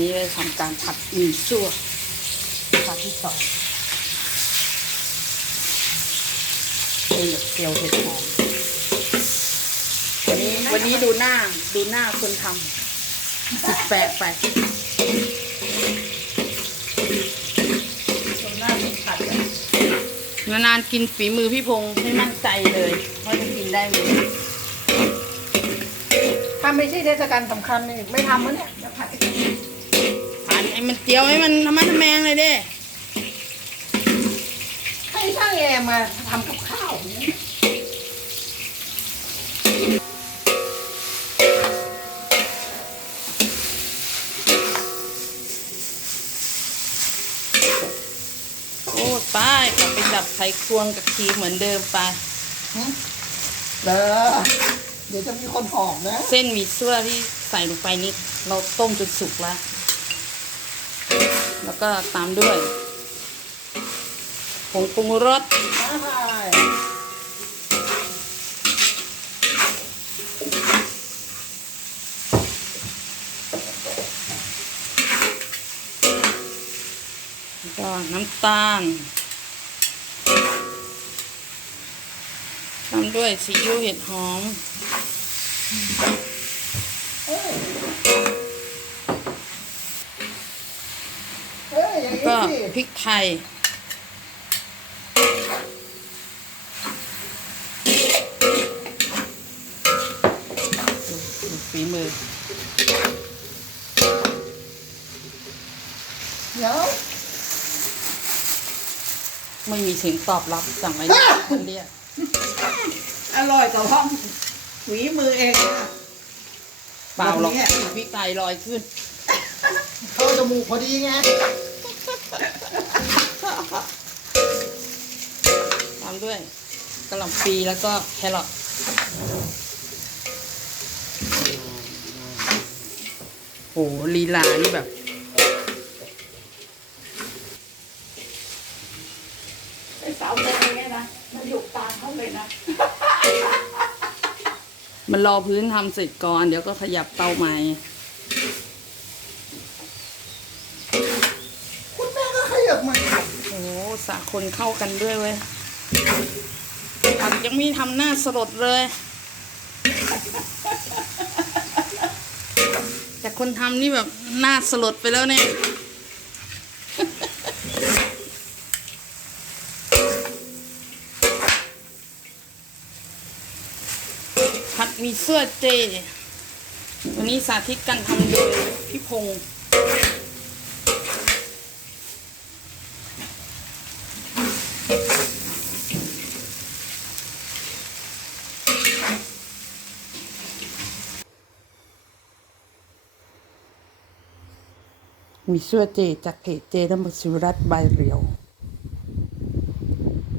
นี้เลยทำการผัดหมี่ซั่วผัดที่สองเป็นแบบเจียวเห็ดหอมวันนี้วันนี้ดูหน้าดูหน้าคนทำผิดแปลกไปคนหน้าไม่ผัดอะนานๆกินฝีมือพี่พงษ์ไม่มั่นใจเลยว่าจะกินได้ไหมถ้าไม่ใช่เทศกาลสำคัญนี่ไม่ทำมั้งเนี่ยจะผัดให้กิน ผัดให้ มันเจียวให้มันทำมันทำแมงเลยเด้ให้ช่างแอร์มาทำกับข้าวเนี่ยโอ้ไปกลับไปจับไขควงกับครีมเหมือนเดิมไปเด้อเดี๋ยวจะมีคนหอมนะ เส้นหมี่ซั่วที่ใส่ลงไปนี้เราต้มจนสุกแล้ว แล้วก็ตามด้วยผงปรุงรสใช่แล้วก็น้ำตาลตามด้วยซีอิ๊วเห็ดหอม พริกไทยดูดูฝีมือ เดี๋ยว ไม่มีเสียงตอบรับสั่งไว้คนเรียกอร่อยกว่าห้องฝีมือเองนะเปล่าหรอกวันนี้อะพริกไทยลอยขึ้น เข้าจมูกพอดีไง ตามด้วยกระหล่ำปีแล้วก็แครอทโหลีลานี่แบบ ไอ้สาวแดงเนี่ยนะ มันอยู่ตาเขาเลยนะ มันรอพื้นทำเสร็จก่อน เดี๋ยวก็ขยับเตาใหม่ คุณแม่ก็ขยับ มาโอ้สาคนเข้ากันด้วยเว้ยผักยังไม่ทำหน้าสลดเลย แต่คนทำนี่แบบหน้าสลดไปแล้วเนี่ยผัดมีเสื้อเจ วันนี้สาธิตการทำโดยพี่พงษ์ มีเสื้อเจจากเพจเจน้ำมันสุรัตน์ใบเหลียว